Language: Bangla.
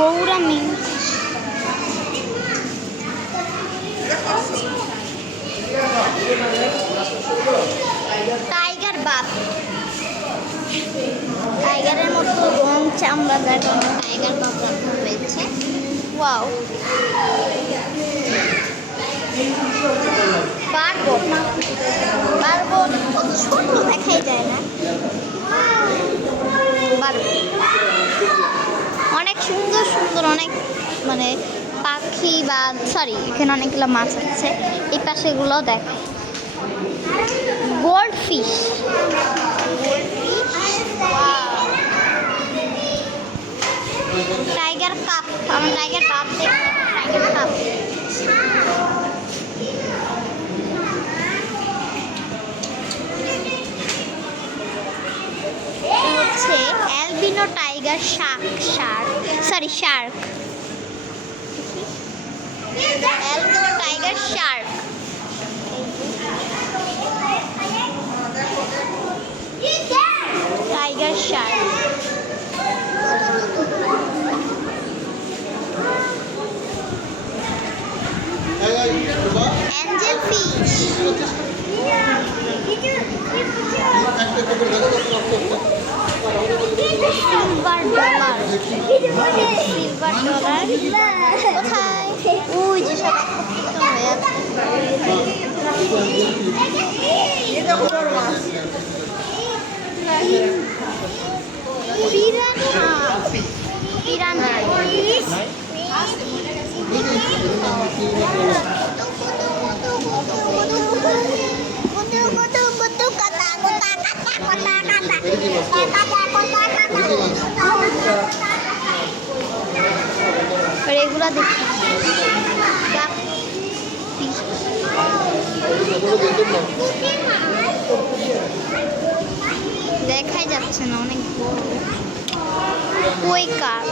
গৌরামী টাইগার বাপ, টাইগারের মতো রং চামড়া দেয় টাইগার বাপ রাখা হয়েছে। ওয়াও, বারবট, বারবট কত ছোট দেখাই যায় না। অনেক সুন্দর সুন্দর অনেক মানে পাখি বা সরি এখানে অনেকগুলো মাছ আছে, এই পাশে এগুলো দেখে। গোল্ড ফিশ, টাইগার কাপ, আমার টাইগার কাপ দেখি, টাইগার কাপ হচ্ছে albino tiger Shark, albino tiger Shark. Tiger Shark, Angel fish, silver dollar, কোথায়? ওই যে সব হয়ে আছে। পিরানহা, এগুলা দেখি দেখাই যাচ্ছে না, অনেক বড়। কই কাপ,